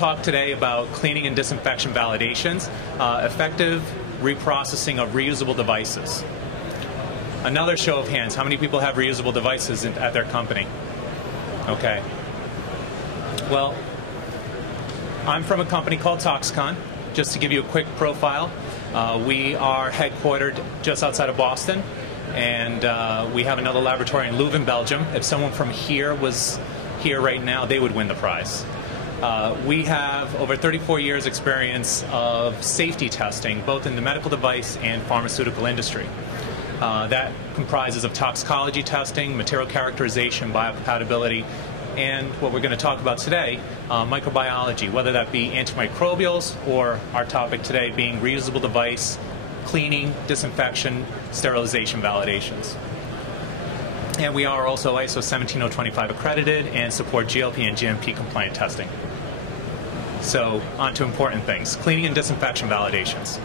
talk today about cleaning and disinfection validations, effective reprocessing of reusable devices. Another show of hands, how many people have reusable devices at their company? Okay. Well, I'm from a company called Toxikon. Just to give you a quick profile, we are headquartered just outside of Boston, and we have another laboratory in Leuven, Belgium. If someone from here was here right now, they would win the prize. We have over 34 years experience of safety testing, both in the medical device and pharmaceutical industry. That comprises of toxicology testing, material characterization, biocompatibility, and what we're going to talk about today, microbiology, whether that be antimicrobials or our topic today being reusable device, cleaning, disinfection, sterilization validations. And we are also ISO 17025 accredited and support GLP and GMP compliant testing. So on to important things, cleaning and disinfection validations.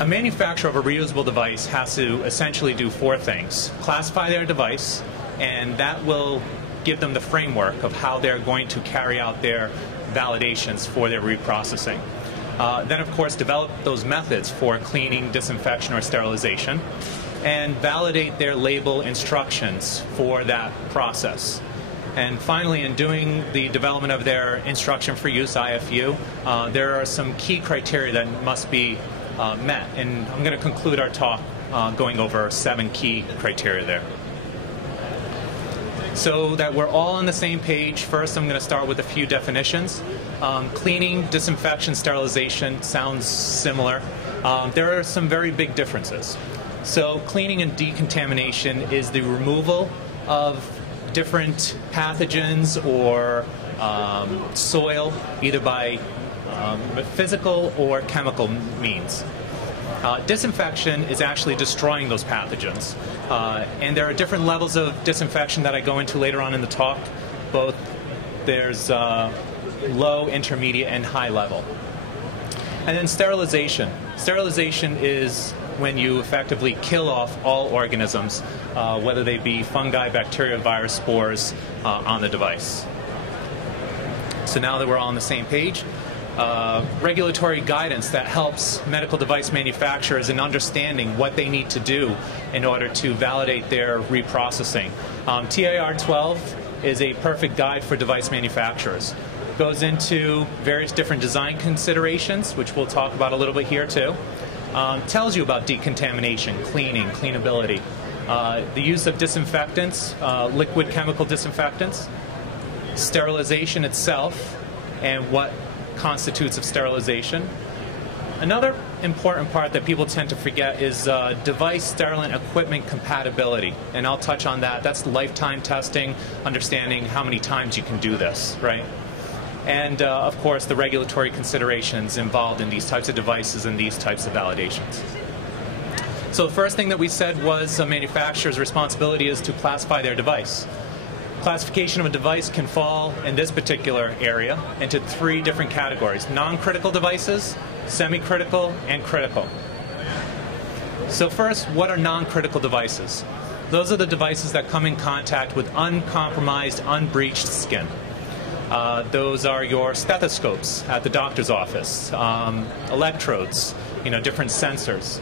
A manufacturer of a reusable device has to essentially do four things. Classify their device, and that will give them the framework of how they're going to carry out their validations for their reprocessing. Then, of course, develop those methods for cleaning, disinfection, or sterilization, and validate their label instructions for that process. And finally, in doing the development of their instruction for use, IFU, there are some key criteria that must be met. And I'm going to conclude our talk going over 7 key criteria there. So that we're all on the same page, first I'm going to start with a few definitions. Cleaning, disinfection, sterilization sounds similar. There are some very big differences. So cleaning and decontamination is the removal of different pathogens or soil, either by physical or chemical means. Disinfection is actually destroying those pathogens. And there are different levels of disinfection that I go into later on in the talk. Both there's low, intermediate, and high level. And then sterilization. Sterilization is when you effectively kill off all organisms, whether they be fungi, bacteria, virus, spores, on the device. So now that we're all on the same page, regulatory guidance that helps medical device manufacturers in understanding what they need to do in order to validate their reprocessing. TAR 12 is a perfect guide for device manufacturers. It goes into various different design considerations, which we'll talk about a little bit here too. Tells you about decontamination, cleaning, cleanability, the use of disinfectants, liquid chemical disinfectants, sterilization itself, and what constitutes of sterilization. Another important part that people tend to forget is device sterilant equipment compatibility, and I'll touch on that. That's lifetime testing, understanding how many times you can do this, right? And of course the regulatory considerations involved in these types of devices and these types of validations. So the first thing that we said was a manufacturer's responsibility is to classify their device. Classification of a device can fall in this particular area into 3 different categories: non-critical devices, semi-critical, and critical. So first, what are non-critical devices? Those are the devices that come in contact with uncompromised, unbreached skin. Those are your stethoscopes at the doctor's office, electrodes, different sensors.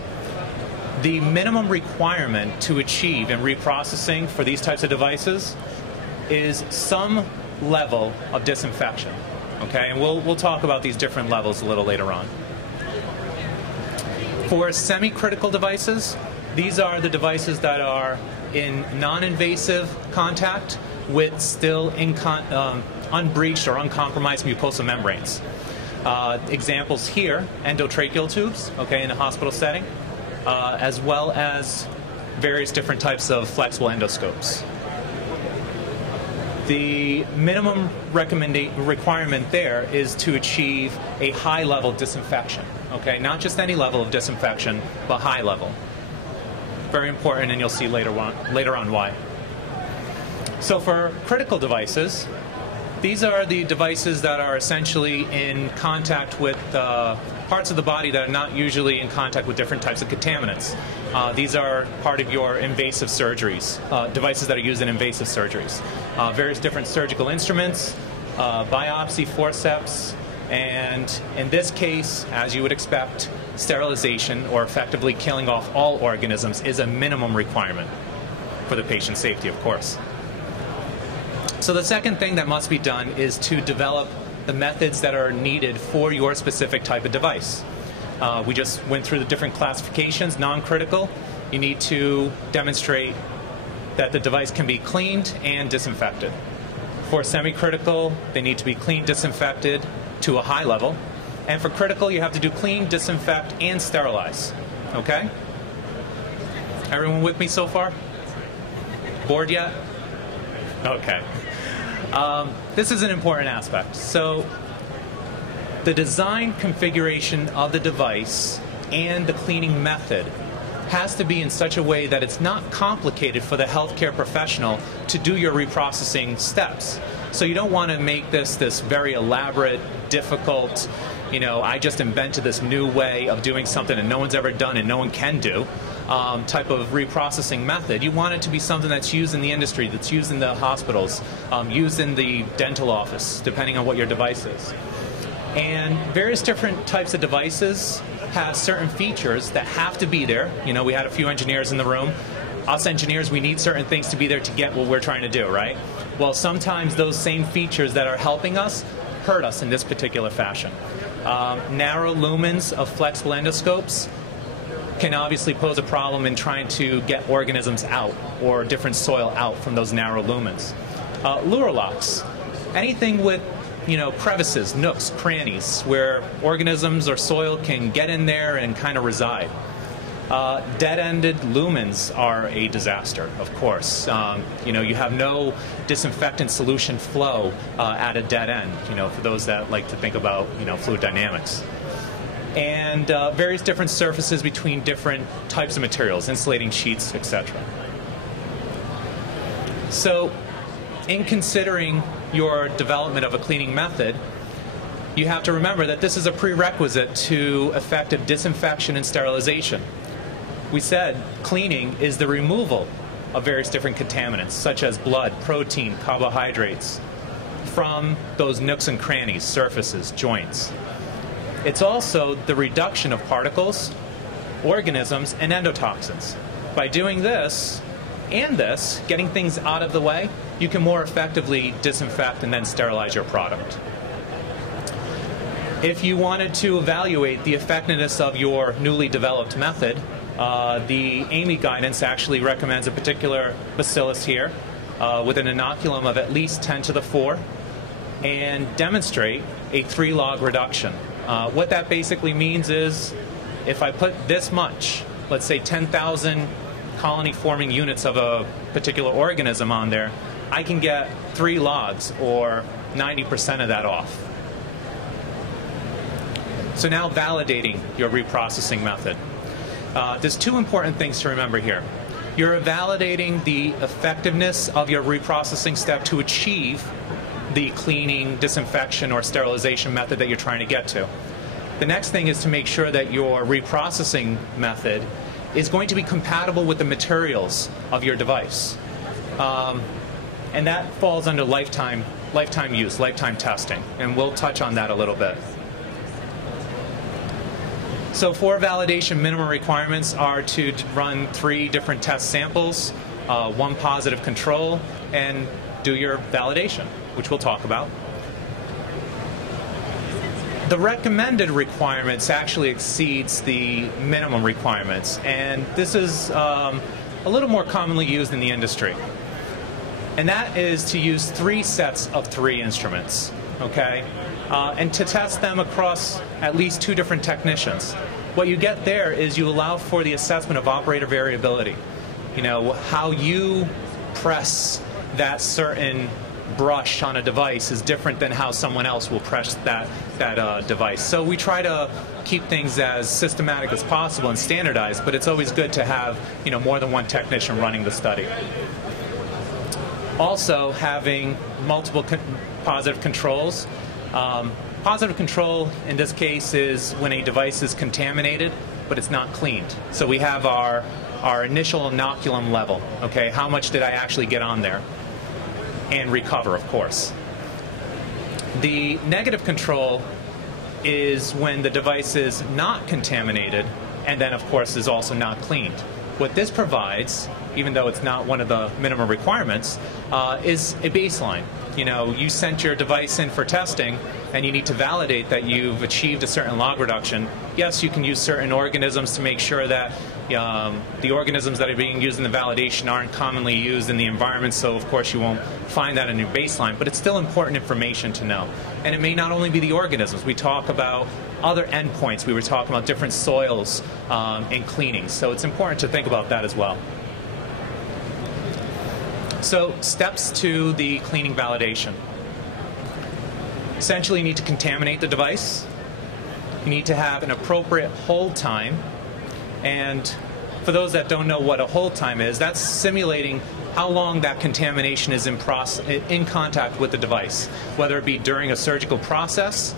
The minimum requirement to achieve in reprocessing for these types of devices is some level of disinfection. Okay, and we'll talk about these different levels a little later on. For semi-critical devices, these are the devices that are in non-invasive contact with still unbreached or uncompromised mucosal membranes. Examples here: endotracheal tubes, okay, in a hospital setting, as well as various different types of flexible endoscopes. The minimum requirement there is to achieve a high level of disinfection. Okay, not just any level of disinfection, but high level. Very important, and you'll see later on why. So for critical devices, these are the devices that are essentially in contact with parts of the body that are not usually in contact with different types of contaminants. These are part of your invasive surgeries, devices that are used in invasive surgeries. Various different surgical instruments, biopsy, forceps, and in this case, as you would expect, sterilization, or effectively killing off all organisms, is a minimum requirement for the patient's safety, of course. So the second thing that must be done is to develop the methods that are needed for your specific type of device. We just went through the different classifications. Non-critical, you need to demonstrate that the device can be cleaned and disinfected. For semi-critical, they need to be cleaned, disinfected to a high level. And for critical, you have to do clean, disinfect, and sterilize. Okay? Everyone with me so far? Bored yet? Okay. This is an important aspect. So the design configuration of the device and the cleaning method has to be in such a way that it's not complicated for the healthcare professional to do your reprocessing steps. So you don't want to make this very elaborate, difficult, I just invented this new way of doing something that no one's ever done and no one can do, type of reprocessing method. You want it to be something that's used in the industry, that's used in the hospitals, used in the dental office, depending on what your device is. And various different types of devices have certain features that have to be there. We had a few engineers in the room. Us engineers, we need certain things to be there to get what we're trying to do, right? Well, sometimes those same features that are helping us hurt us in this particular fashion. Narrow lumens of flexible endoscopes can obviously pose a problem in trying to get organisms out or different soil out from those narrow lumens. Lure locks, anything with crevices, nooks, crannies, where organisms or soil can get in there and kind of reside. Dead-ended lumens are a disaster, of course. You have no disinfectant solution flow at a dead end, for those that like to think about, fluid dynamics. And various different surfaces between different types of materials, insulating sheets, etc. So, in considering your development of a cleaning method, you have to remember that this is a prerequisite to effective disinfection and sterilization. We said cleaning is the removal of various different contaminants, such as blood, protein, carbohydrates, from those nooks and crannies, surfaces, joints. It's also the reduction of particles, organisms, and endotoxins. By doing this and this, getting things out of the way, you can more effectively disinfect and then sterilize your product. If you wanted to evaluate the effectiveness of your newly developed method, the AAMI guidance actually recommends a particular bacillus here with an inoculum of at least 10 to the 4 and demonstrate a 3-log reduction. What that basically means is if I put this much, let's say 10,000 colony-forming units of a particular organism on there, I can get 3 logs or 90% of that off. So now validating your reprocessing method. There's 2 important things to remember here. You're validating the effectiveness of your reprocessing step to achieve the cleaning, disinfection, or sterilization method that you're trying to get to. The next thing is to make sure that your reprocessing method is going to be compatible with the materials of your device. And that falls under lifetime use, lifetime testing, and we'll touch on that a little bit. So for validation, minimum requirements are to run 3 different test samples, 1 positive control, and do your validation, which we'll talk about. The recommended requirements actually exceeds the minimum requirements, and this is a little more commonly used in the industry. And that is to use 3 sets of 3 instruments, okay? And to test them across at least 2 different technicians. What you get there is you allow for the assessment of operator variability. How you press that certain brush on a device is different than how someone else will press that device. So we try to keep things as systematic as possible and standardized, but it's always good to have more than 1 technician running the study. Also, having multiple positive controls. Positive control in this case is when a device is contaminated, but it's not cleaned. So we have our initial inoculum level. Okay, how much did I actually get on there? And recover, of course. The negative control is when the device is not contaminated and then, of course, is also not cleaned. What this provides, even though it's not one of the minimum requirements, is a baseline. You know, you sent your device in for testing and you need to validate that you've achieved a certain log reduction. Yes, you can use certain organisms to make sure that the organisms that are being used in the validation aren't commonly used in the environment, so of course you won't find that in your baseline, but it's still important information to know. And it may not only be the organisms. We talk about other endpoints. We were talking about different soils in cleaning, so it's important to think about that as well. So, steps to the cleaning validation. Essentially, you need to contaminate the device. You need to have an appropriate hold time. And for those that don't know what a hold time is, that's simulating how long that contamination is in contact with the device, whether it be during a surgical process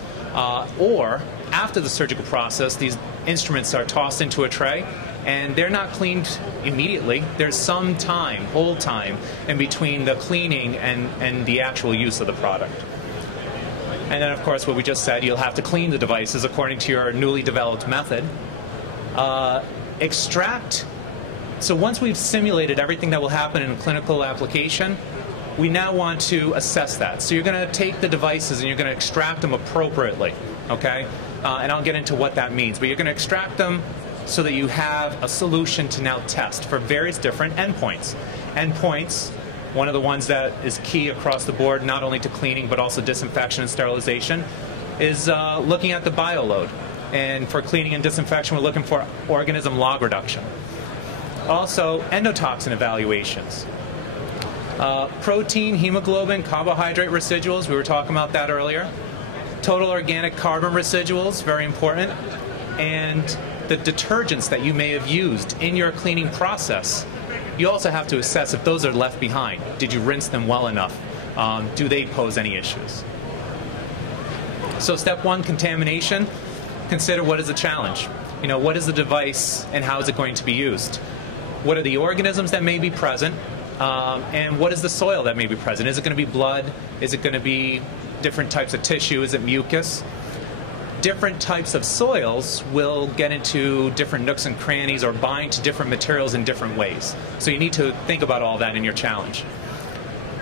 or after the surgical process. These instruments are tossed into a tray, and they're not cleaned immediately. There's some time, hold time, in between the cleaning and the actual use of the product. And then, of course, what we just said, you'll have to clean the devices according to your newly developed method. Extract. So once we've simulated everything that will happen in a clinical application, we now want to assess that. So you're going to take the devices and you're going to extract them appropriately, okay? And I'll get into what that means. But you're going to extract them so that you have a solution to now test for various different endpoints. Endpoints, one of the ones that is key across the board, not only to cleaning but also disinfection and sterilization, is looking at the bioload. And for cleaning and disinfection, we're looking for organism log reduction. Also, endotoxin evaluations. Protein, hemoglobin, carbohydrate residuals, we were talking about that earlier. Total organic carbon residuals, very important. And the detergents that you may have used in your cleaning process, you also have to assess if those are left behind. Did you rinse them well enough? Do they pose any issues? So step one, contamination. Consider what is the challenge. You know, what is the device and how is it going to be used? What are the organisms that may be present? And what is the soil that may be present? Is it going to be blood? Is it going to be different types of tissue? Is it mucus? Different types of soils will get into different nooks and crannies or bind to different materials in different ways. So you need to think about all that in your challenge.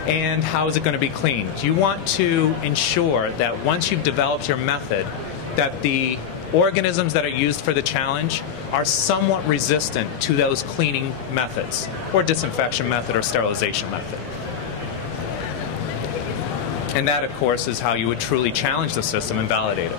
And how is it going to be cleaned? You want to ensure that once you've developed your method, that the organisms that are used for the challenge are somewhat resistant to those cleaning methods, or disinfection method, or sterilization method. And that, of course, is how you would truly challenge the system and validate it.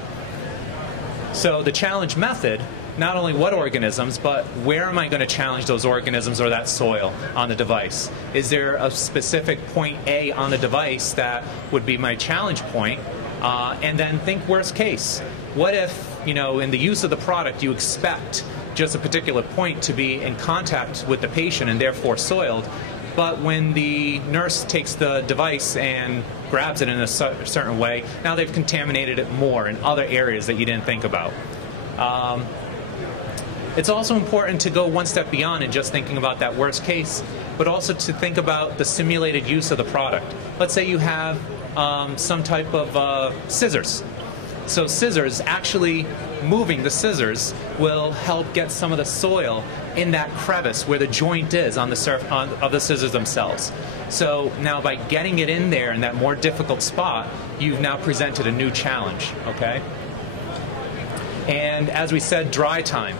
So the challenge method, not only what organisms, but where am I going to challenge those organisms or that soil on the device? Is there a specific point A on the device that would be my challenge point? And then think worst case. What if, you know, in the use of the product, you expect just a particular point to be in contact with the patient and therefore soiled, but when the nurse takes the device and grabs it in a certain way, now they've contaminated it more in other areas that you didn't think about. It's also important to go one step beyond and just thinking about that worst case, but also to think about the simulated use of the product. Let's say you have some type of scissors. So scissors, actually moving the scissors will help get some of the soil in that crevice where the joint is on the surface of the scissors themselves. So now by getting it in there in that more difficult spot, you've now presented a new challenge, okay? And as we said, dry time.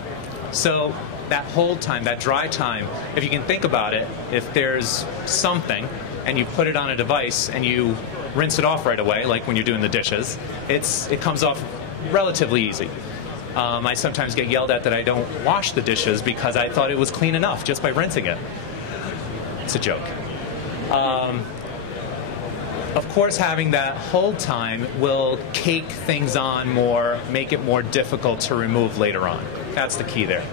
So that hold time, that dry time, if you can think about it, if there's something and you put it on a device and you rinse it off right away, like when you're doing the dishes, it comes off relatively easy. I sometimes get yelled at that I don't wash the dishes because I thought it was clean enough just by rinsing it. It's a joke. Of course, having that hold time will cake things on more, make it more difficult to remove later on. That's the key there.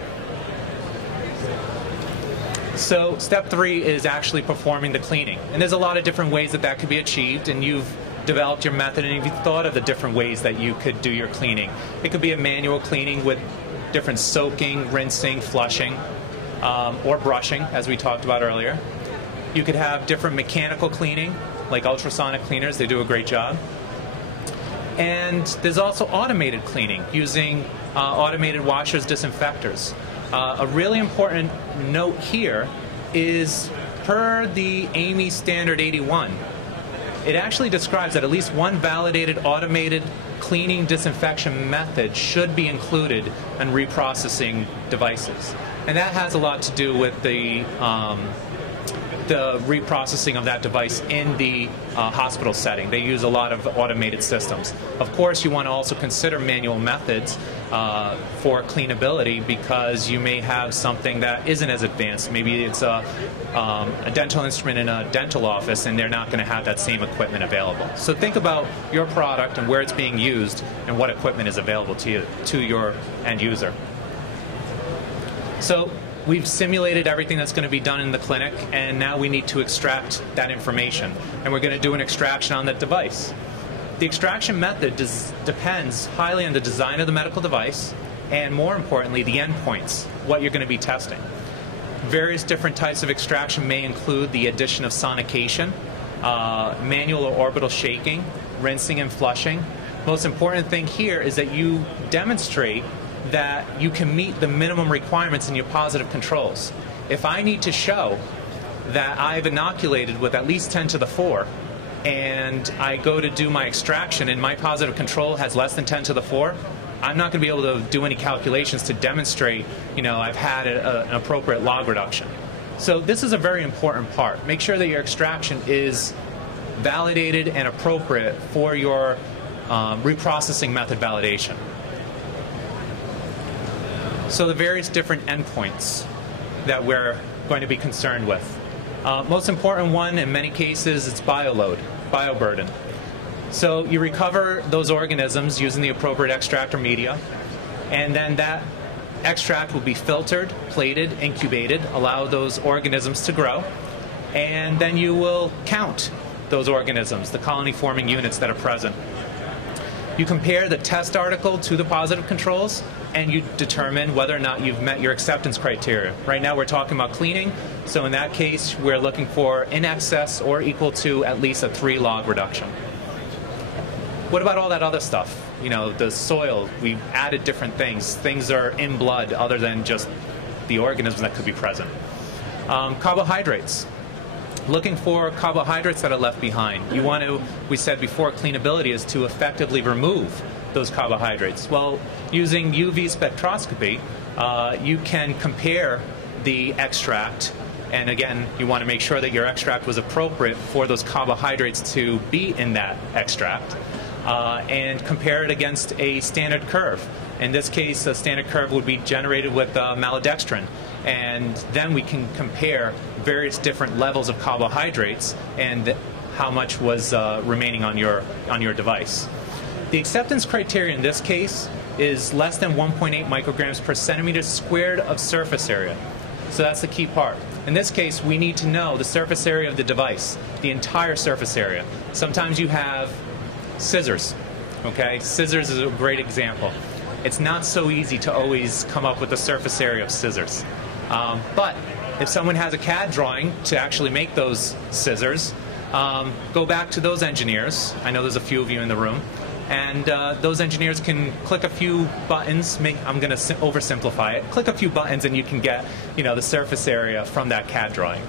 So step 3 is actually performing the cleaning. And there's a lot of different ways that could be achieved, and you've developed your method and you've thought of the different ways that you could do your cleaning. It could be a manual cleaning with different soaking, rinsing, flushing, or brushing, as we talked about earlier. You could have different mechanical cleaning, like ultrasonic cleaners. They do a great job. And there's also automated cleaning using automated washers, disinfectors. A really important note here is per the AAMI Standard 81, it actually describes that at least one validated automated cleaning disinfection method should be included in reprocessing devices. And that has a lot to do with the reprocessing of that device in the hospital setting. They use a lot of automated systems. Of course, you want to also consider manual methods for cleanability, because you may have something that isn't as advanced. Maybe it's a dental instrument in a dental office, and they're not going to have that same equipment available. So think about your product and where it's being used and what equipment is available to you, to your end user. So we've simulated everything that's going to be done in the clinic, and now we need to extract that information. And we're going to do an extraction on that device. The extraction method depends highly on the design of the medical device, and more importantly, the endpoints, what you're going to be testing. Various different types of extraction may include the addition of sonication, manual or orbital shaking, rinsing and flushing. Most important thing here is that you demonstrate that you can meet the minimum requirements in your positive controls. If I need to show that I've inoculated with at least 10 to the 4, and I go to do my extraction and my positive control has less than 10 to the 4, I'm not going to be able to do any calculations to demonstrate, I've had an appropriate log reduction. So this is a very important part. Make sure that your extraction is validated and appropriate for your reprocessing method validation. So the various different endpoints that we're going to be concerned with. Most important one in many cases is bioload, bioburden. So you recover those organisms using the appropriate extract or media, and then that extract will be filtered, plated, incubated, allow those organisms to grow, and then you will count those organisms, the colony-forming units that are present. You compare the test article to the positive controls, and you determine whether or not you've met your acceptance criteria. Right now we're talking about cleaning, so in that case we're looking for in excess or equal to at least a 3 log reduction. What about all that other stuff? The soil, we've added different things. Things are in blood other than just the organisms that could be present. Carbohydrates. Looking for carbohydrates that are left behind. You want to, we said before, cleanability is to effectively remove those carbohydrates. Well, using UV spectroscopy, you can compare the extract, and again, you want to make sure that your extract was appropriate for those carbohydrates to be in that extract, and compare it against a standard curve. In this case, a standard curve would be generated with maltodextrin, and then we can compare various different levels of carbohydrates and how much was remaining on your device. The acceptance criteria in this case is less than 1.8 micrograms per centimeter squared of surface area. So that's the key part. In this case, we need to know the surface area of the device, the entire surface area. Sometimes you have scissors, okay? Scissors is a great example. It's not so easy to always come up with the surface area of scissors. But if someone has a CAD drawing to actually make those scissors, go back to those engineers. I know there's a few of you in the room. And those engineers can click a few buttons. I'm going to oversimplify it. Click a few buttons and you can get the surface area from that CAD drawing.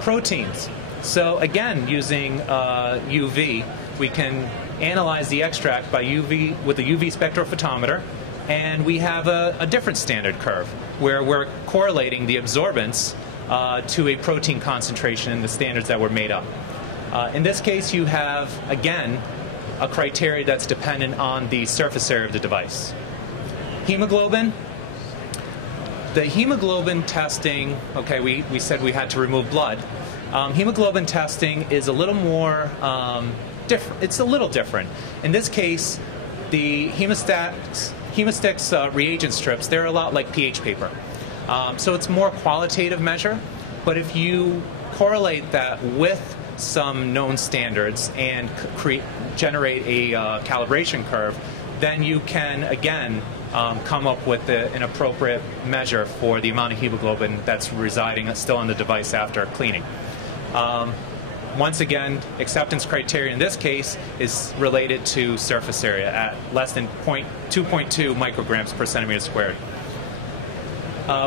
Proteins. So again, using UV, we can analyze the extract by UV with a UV spectrophotometer, and we have a different standard curve where we're correlating the absorbance to a protein concentration in the standards that were made up. In this case, you have, again, a criteria that's dependent on the surface area of the device. Hemoglobin. The hemoglobin testing, okay, we said we had to remove blood. Hemoglobin testing is a little more different. It's a little different. In this case, the Hemostix reagent strips, they're a lot like pH paper. So it's more qualitative measure, but if you correlate that with some known standards and generate a calibration curve, then you can, again, come up with an appropriate measure for the amount of hemoglobin that's residing still on the device after cleaning. once again, acceptance criteria in this case is related to surface area at less than 2.2 micrograms per centimeter squared.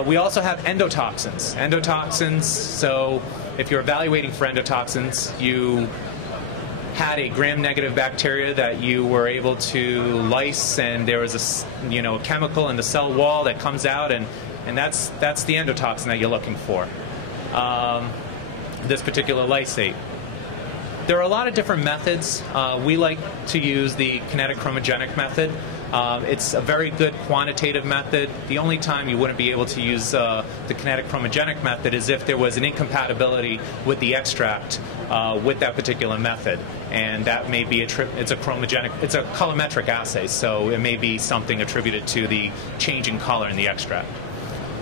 We also have endotoxins. Endotoxins, so if you're evaluating for endotoxins, you had a gram-negative bacteria that you were able to lyse, and there was a chemical in the cell wall that comes out, and that's the endotoxin that you're looking for. This particular lysate. There are a lot of different methods. We like to use the kinetic chromogenic method. It's a very good quantitative method. The only time you wouldn't be able to use the kinetic chromogenic method is if there was an incompatibility with the extract with that particular method, and that may be it's a colorimetric assay, so it may be something attributed to the change in color in the extract.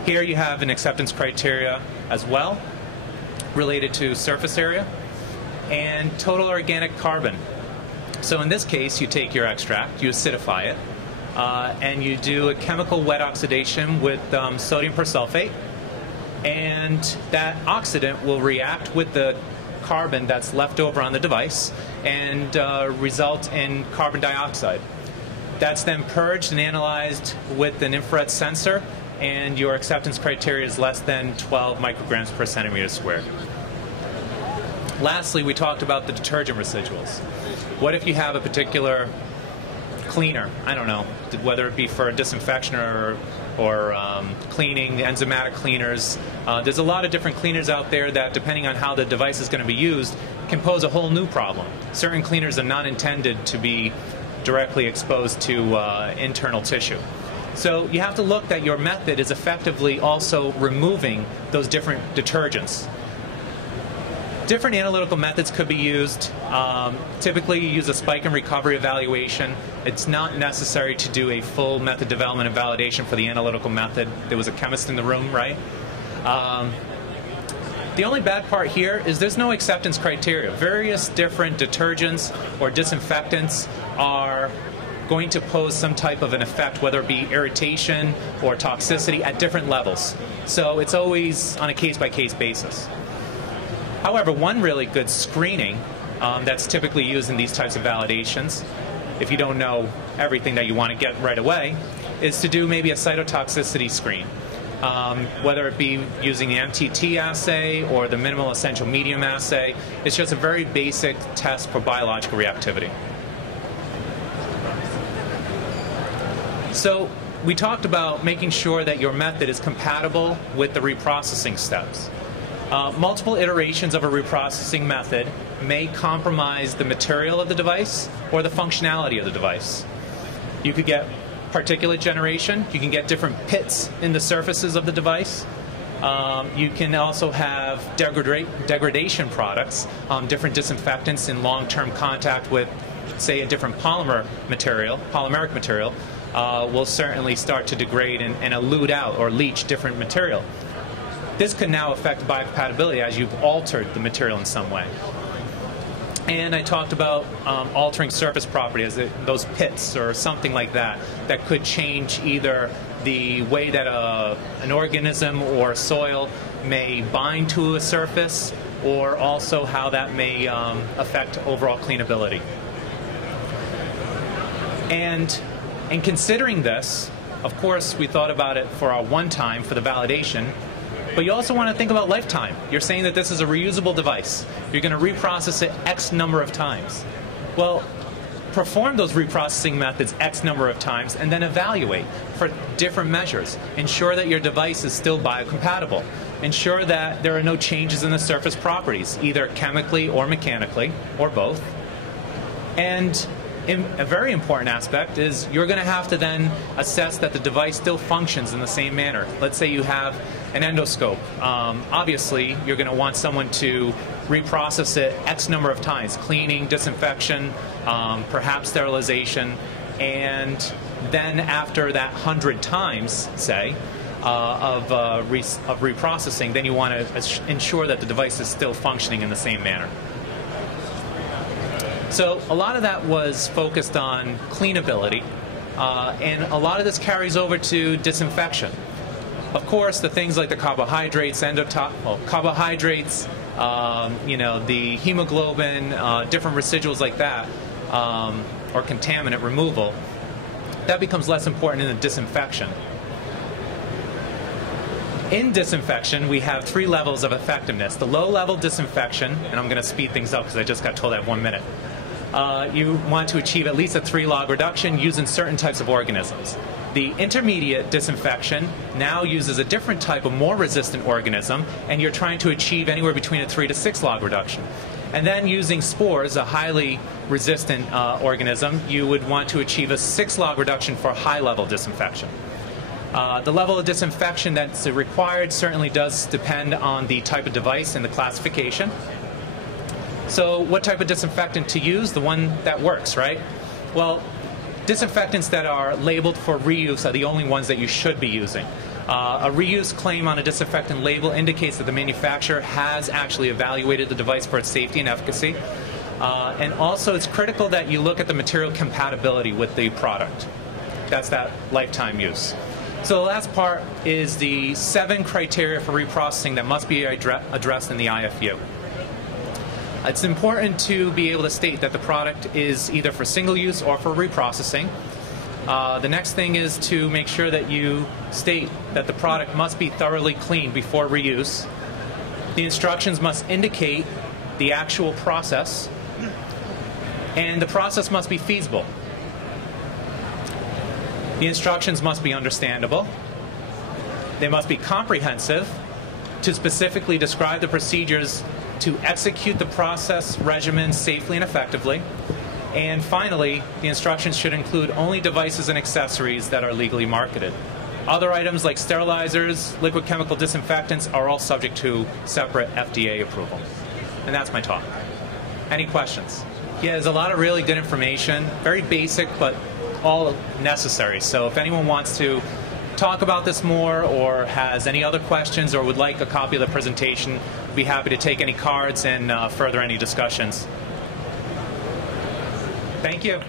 Here you have an acceptance criteria as well, related to surface area and total organic carbon. So in this case, you take your extract, you acidify it, and you do a chemical wet oxidation with sodium persulfate, and that oxidant will react with the carbon that's left over on the device and result in carbon dioxide. That's then purged and analyzed with an infrared sensor, and your acceptance criteria is less than 12 micrograms per centimeter squared. Lastly, we talked about the detergent residuals. What if you have a particular cleaner, I don't know, whether it be for disinfection or cleaning, the enzymatic cleaners. There's a lot of different cleaners out there that, depending on how the device is going to be used, can pose a whole new problem. Certain cleaners are not intended to be directly exposed to internal tissue. So you have to look that your method is effectively also removing those different detergents. Different analytical methods could be used. Typically, you use a spike and recovery evaluation. It's not necessary to do a full method development and validation for the analytical method. There was a chemist in the room, right? The only bad part here is there's no acceptance criteria. Various different detergents or disinfectants are going to pose some type of an effect, whether it be irritation or toxicity at different levels. So it's always on a case-by-case basis. However, one really good screening that's typically used in these types of validations, if you don't know everything that you want to get right away, is to do maybe a cytotoxicity screen. Whether it be using the MTT assay or the minimal essential medium assay, it's just a very basic test for biological reactivity. So we talked about making sure that your method is compatible with the reprocessing steps. Multiple iterations of a reprocessing method may compromise the material of the device or the functionality of the device. You could get particulate generation. You can get different pits in the surfaces of the device. You can also have degradation products, different disinfectants in long-term contact with, say, a different polymeric material, will certainly start to degrade and elute out or leach different material. This could now affect biocompatibility as you've altered the material in some way. And I talked about altering surface properties, those pits or something like that, that could change either the way that an organism or soil may bind to a surface, or also how that may affect overall cleanability. And in considering this, of course, we thought about it for our one time for the validation. But you also want to think about lifetime. You're saying that this is a reusable device. You're going to reprocess it X number of times. Well, perform those reprocessing methods X number of times and then evaluate for different measures. Ensure that your device is still biocompatible. Ensure that there are no changes in the surface properties, either chemically or mechanically, or both. And a very important aspect is you're going to have to then assess that the device still functions in the same manner. Let's say you have an endoscope. Obviously, you're going to want someone to reprocess it X number of times, cleaning, disinfection, perhaps sterilization, and then after that 100 times, say, of reprocessing, then you want to ensure that the device is still functioning in the same manner. So a lot of that was focused on cleanability, and a lot of this carries over to disinfection. Of course, the things like the carbohydrates, carbohydrates, the hemoglobin, different residuals like that, or contaminant removal, that becomes less important in the disinfection. In disinfection, we have 3 levels of effectiveness. The low-level disinfection, and I'm going to speed things up because I just got told I have 1 minute. You want to achieve at least a 3-log reduction using certain types of organisms. The intermediate disinfection now uses a different type of more resistant organism, and you're trying to achieve anywhere between a 3 to 6-log reduction. And then using spores, a highly resistant organism, you would want to achieve a 6-log reduction for high-level disinfection. The level of disinfection that's required certainly does depend on the type of device and the classification. So what type of disinfectant to use? The one that works, right? Well, disinfectants that are labeled for reuse are the only ones that you should be using. A reuse claim on a disinfectant label indicates that the manufacturer has actually evaluated the device for its safety and efficacy. And also it's critical that you look at the material compatibility with the product. That's that lifetime use. So the last part is the 7 criteria for reprocessing that must be addressed in the IFU. It's important to be able to state that the product is either for single use or for reprocessing. The next thing is to make sure that you state that the product must be thoroughly cleaned before reuse. The instructions must indicate the actual process, and the process must be feasible. The instructions must be understandable. They must be comprehensive to specifically describe the procedures to execute the process regimen safely and effectively. And finally, the instructions should include only devices and accessories that are legally marketed. Other items like sterilizers, liquid chemical disinfectants are all subject to separate FDA approval. And that's my talk. Any questions? Yeah, there's a lot of really good information, very basic, but all necessary. So if anyone wants to talk about this more or has any other questions or would like a copy of the presentation, I'd be happy to take any cards and further any discussions. Thank you.